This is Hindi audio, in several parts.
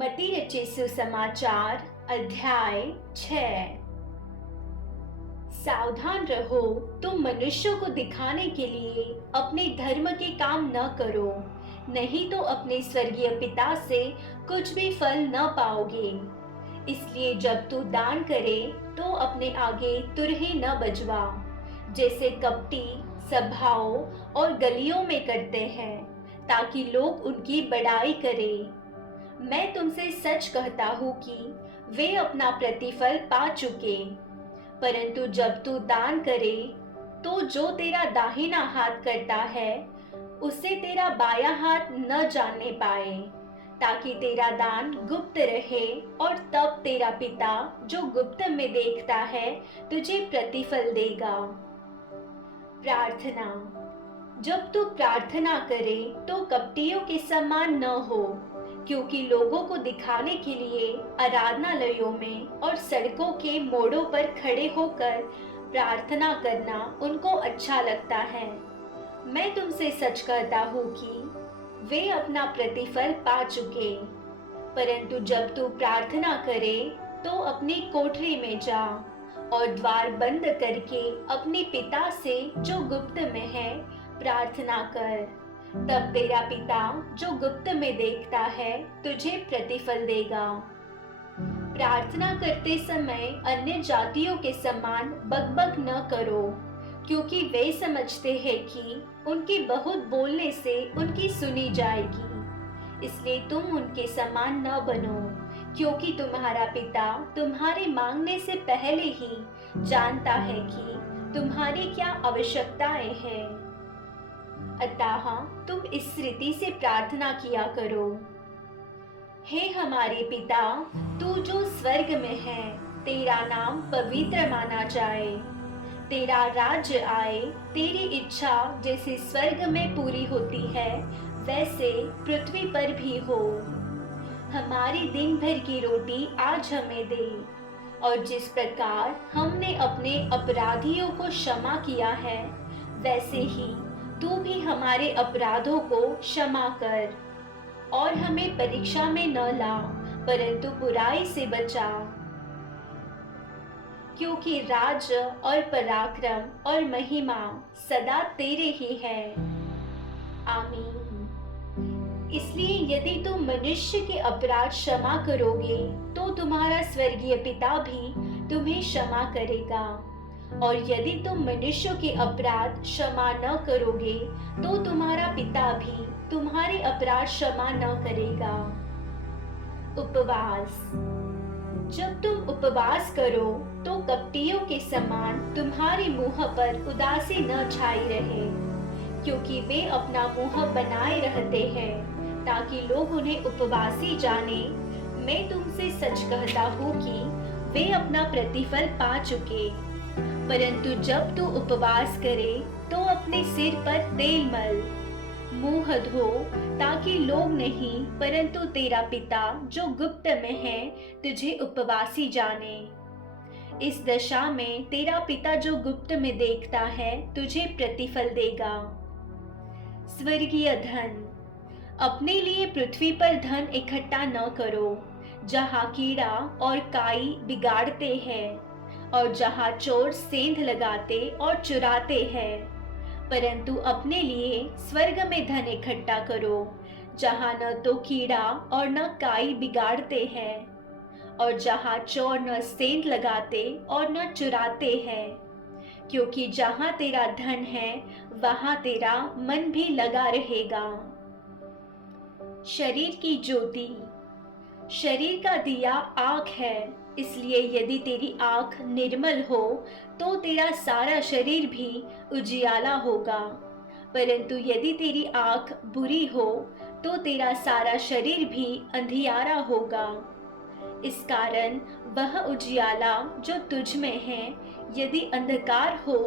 मती रचे सुसमाचार अध्याय 6। सावधान रहो, तुम मनुष्यों को दिखाने के लिए अपने धर्म के काम न करो, नहीं तो अपने स्वर्गीय पिता से कुछ भी फल न पाओगे। इसलिए जब तू दान करे तो अपने आगे तुरही न बजवा, जैसे कपटी सभाओं और गलियों में करते हैं, ताकि लोग उनकी बड़ाई करें। मैं तुमसे सच कहता हूँ कि वे अपना प्रतिफल पा चुके। परंतु जब तू दान करे तो जो तेरा दाहिना हाथ करता है उसे तेरा बायां हाथ न जानने पाए, ताकि तेरा दान गुप्त रहे, और तब तेरा पिता जो गुप्त में देखता है तुझे प्रतिफल देगा। प्रार्थना। जब तू प्रार्थना करे तो कपटियों के समान न हो, क्योंकि लोगों को दिखाने के लिए आराधनालयों में और सड़कों के मोड़ों पर खड़े होकर प्रार्थना करना उनको अच्छा लगता है। मैं तुमसे सच कहता हूँ कि वे अपना प्रतिफल पा चुके। परंतु जब तू प्रार्थना करे तो अपनी कोठरी में जा और द्वार बंद करके अपने पिता से जो गुप्त में है प्रार्थना कर। तब तेरा पिता जो गुप्त में देखता है तुझे प्रतिफल देगा। प्रार्थना करते समय अन्य जातियों के समान बकबक न करो, क्योंकि वे समझते हैं कि उनके बहुत बोलने से उनकी सुनी जाएगी। इसलिए तुम उनके समान न बनो, क्योंकि तुम्हारा पिता तुम्हारे मांगने से पहले ही जानता है कि तुम्हारी क्या आवश्यकताएं हैं। अतः तुम इस रीति से प्रार्थना किया करो। हे हमारे पिता, तू जो स्वर्ग में है, तेरा नाम पवित्र माना जाए, तेरा राज्य आए, तेरी इच्छा जैसे स्वर्ग में पूरी होती है वैसे पृथ्वी पर भी हो। हमारी दिन भर की रोटी आज हमें दे, और जिस प्रकार हमने अपने अपराधियों को क्षमा किया है वैसे ही तू भी हमारे अपराधों को क्षमा कर, और हमें परीक्षा में न ला, परंतु बुराई से बचा। क्योंकि राज्य और पराक्रम और महिमा सदा तेरे ही है। आमीन। इसलिए यदि तुम मनुष्य के अपराध क्षमा करोगे तो तुम्हारा स्वर्गीय पिता भी तुम्हें क्षमा करेगा, और यदि तुम मनुष्यों के अपराध क्षमा न करोगे तो तुम्हारा पिता भी तुम्हारे अपराध क्षमा न करेगा। उपवास। जब तुम उपवास करो तो कपटियों के समान तुम्हारे मुंह पर उदासी न छाई रहे, क्योंकि वे अपना मुंह बनाए रहते हैं ताकि लोग उन्हें उपवासी जाने। मैं तुमसे सच कहता हूँ कि वे अपना प्रतिफल पा चुके। परंतु जब तू उपवास करे तो अपने सिर पर तेल मल, मुंह धो, ताकि लोग नहीं परंतु तेरा पिता जो गुप्त में है तुझे उपवासी जाने। इस दशा में तेरा पिता जो गुप्त में देखता है तुझे प्रतिफल देगा। स्वर्गीय धन। अपने लिए पृथ्वी पर धन इकट्ठा न करो, जहाँ कीड़ा और काई बिगाड़ते हैं और जहाँ चोर सेंध लगाते और चुराते हैं, परंतु अपने लिए स्वर्ग में धन इकट्ठा करो, जहाँ न तो कीड़ा और न काई बिगाड़ते हैं और जहाँ चोर न सेंध लगाते और न चुराते हैं। क्योंकि जहाँ तेरा धन है वहाँ तेरा मन भी लगा रहेगा। शरीर की ज्योति। शरीर का दिया आँख है, इसलिए यदि तेरी आँख निर्मल हो तो तेरा सारा शरीर भी उजियाला होगा। परंतु यदि तेरी आँख बुरी हो तो तेरा सारा शरीर भी अंधियारा होगा। इस कारण वह उजियाला जो तुझ में है यदि अंधकार हो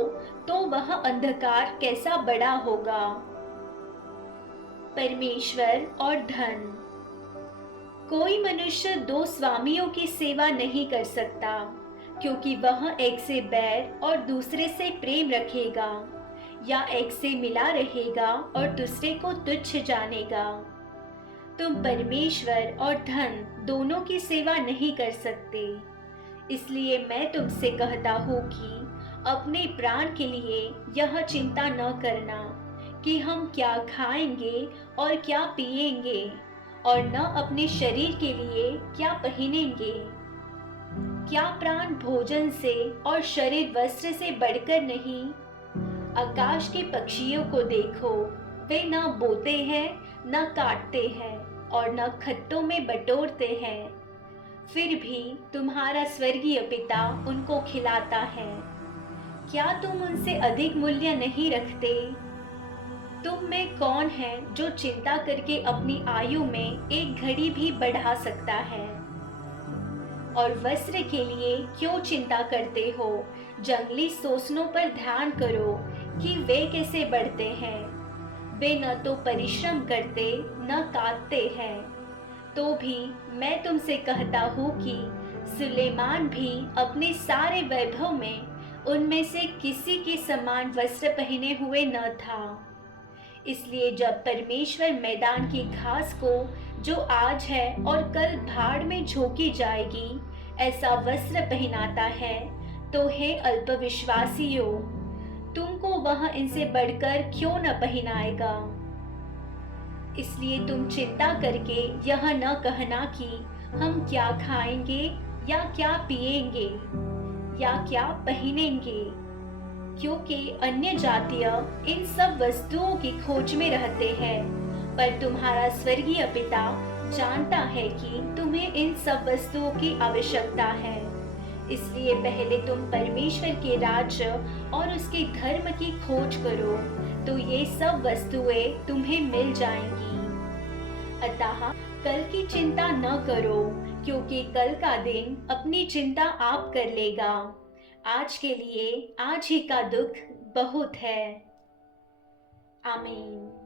तो वह अंधकार कैसा बड़ा होगा। परमेश्वर और धन। कोई मनुष्य दो स्वामियों की सेवा नहीं कर सकता, क्योंकि वह एक से बैर और दूसरे से प्रेम रखेगा, या एक से मिला रहेगा और दूसरे को तुच्छ जानेगा। तुम परमेश्वर और धन दोनों की सेवा नहीं कर सकते। इसलिए मैं तुमसे कहता हूँ कि अपने प्राण के लिए यह चिंता न करना कि हम क्या खाएंगे और क्या पिएंगे, और न अपने शरीर के लिए क्या पहनेंगे। क्या प्राण भोजन से और शरीर वस्त्र से बढ़कर नहीं? आकाश के पक्षियों को देखो, वे न बोते हैं, न काटते हैं और न खत्तों में बटोरते हैं, फिर भी तुम्हारा स्वर्गीय पिता उनको खिलाता है। क्या तुम उनसे अधिक मूल्य नहीं रखते? तुम में कौन है जो चिंता करके अपनी आयु में एक घड़ी भी बढ़ा सकता है? और वस्त्र के लिए क्यों चिंता करते हो? जंगली सोसनों पर ध्यान करो कि वे कैसे बढ़ते हैं। वे न तो परिश्रम करते न काटते हैं। तो भी मैं तुमसे कहता हूँ कि सुलेमान भी अपने सारे वैभव में उनमें से किसी के समान वस्त्र पहने हुए न था। इसलिए जब परमेश्वर मैदान की घास को, जो आज है और कल भाड़ में झोंकी जाएगी, ऐसा वस्त्र पहनाता है, तो हे अल्पविश्वासियों, तुमको वह इनसे बढ़कर क्यों न पहनाएगा। इसलिए तुम चिंता करके यह न कहना कि हम क्या खाएंगे या क्या पिएंगे या क्या पहनेंगे, क्योंकि अन्य जातियां इन सब वस्तुओं की खोज में रहते हैं, पर तुम्हारा स्वर्गीय पिता जानता है कि तुम्हें इन सब वस्तुओं की आवश्यकता है। इसलिए पहले तुम परमेश्वर के राज्य और उसके धर्म की खोज करो, तो ये सब वस्तुएं तुम्हें मिल जाएंगी। अतः कल की चिंता न करो, क्योंकि कल का दिन अपनी चिंता आप कर लेगा। आज के लिए आज ही का दुख बहुत है। आमीन।